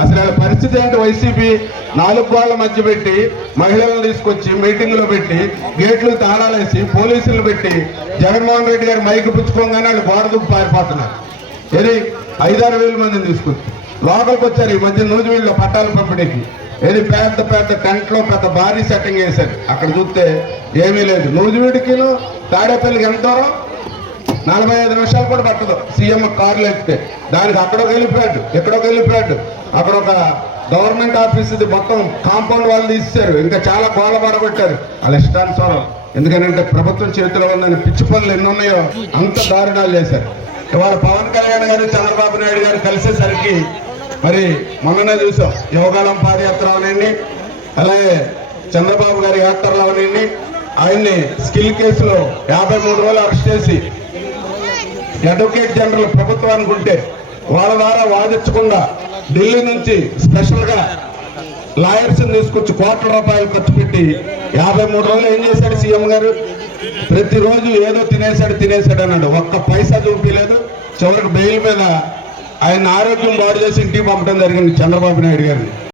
అసలు వాళ్ళ పరిస్థితి ఏంటి? వైసీపీ 4 గోళ్ల మధ్య పెట్టి మహిళలను తీసుకొచ్చి మీటింగ్లో పెట్టి గేట్లు తాళాలేసి పోలీసులు పెట్టి జగన్మోహన్ రెడ్డి గారు మైకు పుచ్చుకోగానే వాళ్ళు గోడ దూకు పారిపోతున్నారు. ఏది 5-6 వేల మందిని తీసుకొచ్చి లోపలికి వచ్చారు. ఈ మధ్య నూజివీడులో పట్టాల పంపిణీకి ఏది పెద్ద పెద్ద టెంట్లో పెద్ద భారీ సెట్టింగ్ వేశారు. అక్కడ చూస్తే ఏమీ లేదు. నూజివీడికి తాడేపల్లికి ఎంత దూరం? 45 నిమిషాలు కూడా పట్టదు సీఎం కార్లు ఎక్కితే. దానికి అక్కడొక వెళ్ళిపోయాడు, ఎక్కడొక వెళ్ళిపోయాడు. అక్కడ ఒక గవర్నమెంట్ ఆఫీస్ ఇది మొత్తం కాంపౌండ్ వాళ్ళు తీసేశారు. ఇంకా చాలా కోళ్ళ పడగొట్టారు వాళ్ళ ఇష్టానుసారం. ఎందుకంటే ప్రభుత్వం చేతిలో ఉందని పిచ్చి పనులు ఎన్ని ఉన్నాయో అంత దారుణాలు చేశారు. ఇవాళ పవన్ కళ్యాణ్ గారు చంద్రబాబు నాయుడు గారు కలిసేసరికి మరి మొన్ననే చూసాం. యోగాలం పాదయాత్ర అవనండి, అలాగే చంద్రబాబు గారి యాత్రలు అవనండి. ఆయన్ని స్కిల్ కేసులో 53 రోజులు అరెస్ట్ చేసి అడ్వకేట్ జనరల్ ప్రభుత్వానికి ఉంటే వాళ్ళ ద్వారా వాదించకుండా ఢిల్లీ నుంచి స్పెషల్గా లాయర్స్ తీసుకొచ్చి కోట్ల రూపాయలు ఖర్చు పెట్టి 53 రోజులు ఏం చేశాడు సీఎం గారు? ప్రతిరోజు ఏదో తినేశాడు అన్నాడు. ఒక్క పైసా చూపించలేదు. చివరికి బెయిల్ మీద ఆయన ఆరోగ్యం బాగు చేసి ఇంటికి పంపడం జరిగింది చంద్రబాబు నాయుడు గారిని.